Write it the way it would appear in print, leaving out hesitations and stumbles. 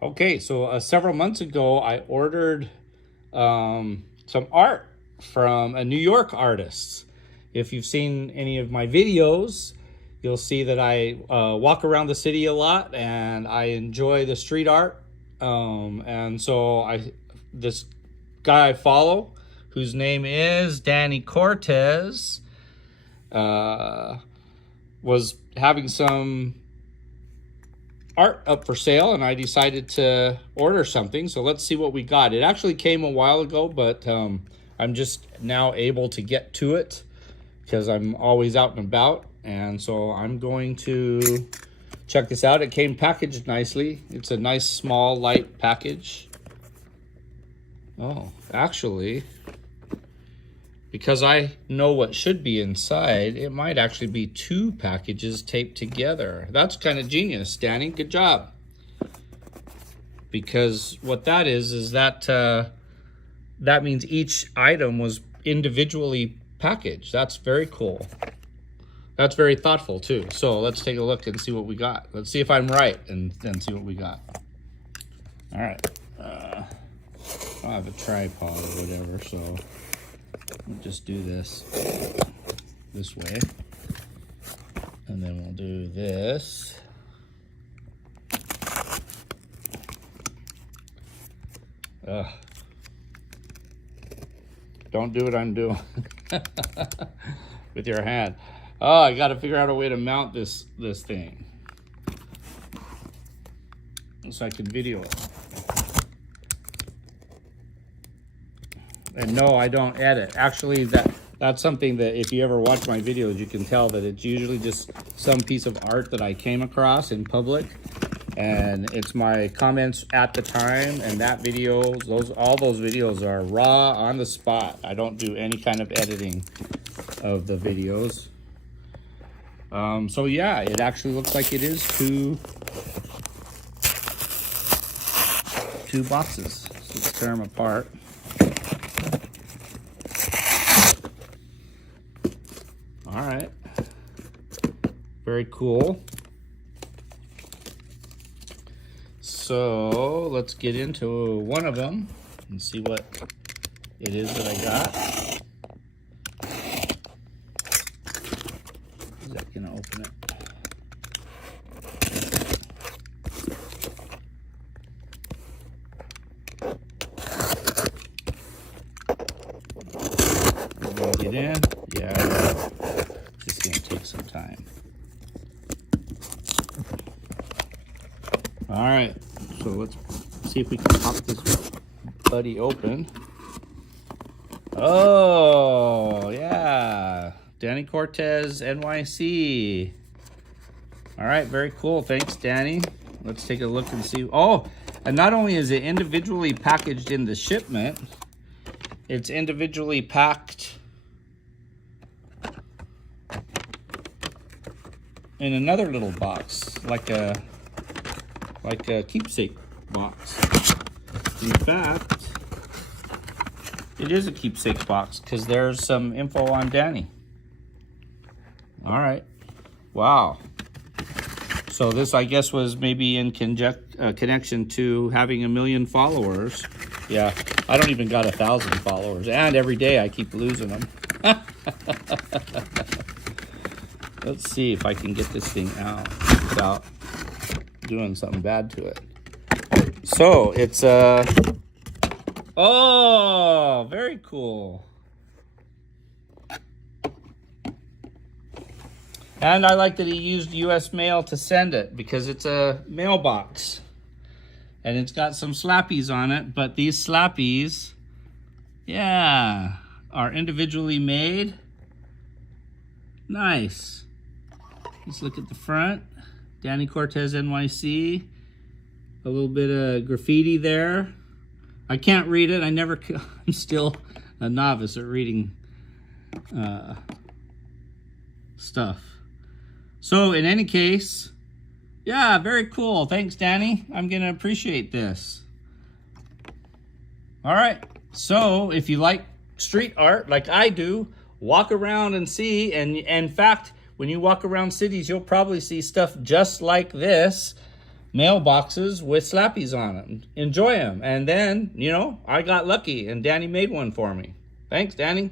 Okay, so several months ago, I ordered some art from a New York artist. If you've seen any of my videos, you'll see that I walk around the city a lot and I enjoy the street art. And so this guy I follow, whose name is Danny Cortes, was having some art up for sale, and I decided to order something. So let's see what we got. It actually came a while ago, but I'm just now able to get to it because I'm always out and about. And so I'm going to check this out. It came packaged nicely. It's a nice, small, light package. Oh, actually, because I know what should be inside, it might actually be two packages taped together. That's kind of genius, Danny. Good job. Because what that is that that means each item was individually packaged. That's very cool. That's very thoughtful too. So let's take a look and see what we got. Let's see if I'm right and see what we got. All right. I don't have a tripod or whatever, so we'll just do this way, and then we'll do this. Don't do what I'm doing with your hand. Oh, I got to figure out a way to mount this thing so I can video it. And no, I don't edit. Actually, that's something that if you ever watch my videos, you can tell that it's usually just some piece of art that I came across in public, and it's my comments at the time. And that video, all those videos are raw on the spot. I don't do any kind of editing of the videos. So yeah, it actually looks like it is two boxes. So let's tear them apart. All right, very cool. So let's get into one of them and see what it is that I got. Is that gonna open it? We'll get in. Yeah. It's gonna take some time. All right, so let's see if we can pop this buddy open. Oh yeah, Danny Cortes, NYC. All right, very cool. Thanks, Danny. Let's take a look and see. Oh, and not only is it individually packaged in the shipment, it's individually packed in another little box, like a keepsake box. In fact, it is a keepsake box because there's some info on Danny. All right, wow. So this, I guess, was maybe in connection to having 1 million followers. Yeah, I don't even got 1,000 followers, and every day I keep losing them. Let's see if I can get this thing out without doing something bad to it. So it's oh, very cool. And I like that he used US mail to send it because it's a mailbox. And it's got some slappies on it, but these slappies, yeah, are individually made. Nice. Let's look at the front. Danny Cortes, NYC. A little bit of graffiti there. I can't read it. I'm still a novice at reading stuff. So in any case, yeah, very cool. Thanks, Danny. I'm gonna appreciate this. All right. So if you like street art like I do, walk around and see. And in fact, when you walk around cities, you'll probably see stuff just like this mailboxes with slappies on them. Enjoy them. And then, you know, I got lucky and Danny made one for me. Thanks, Danny.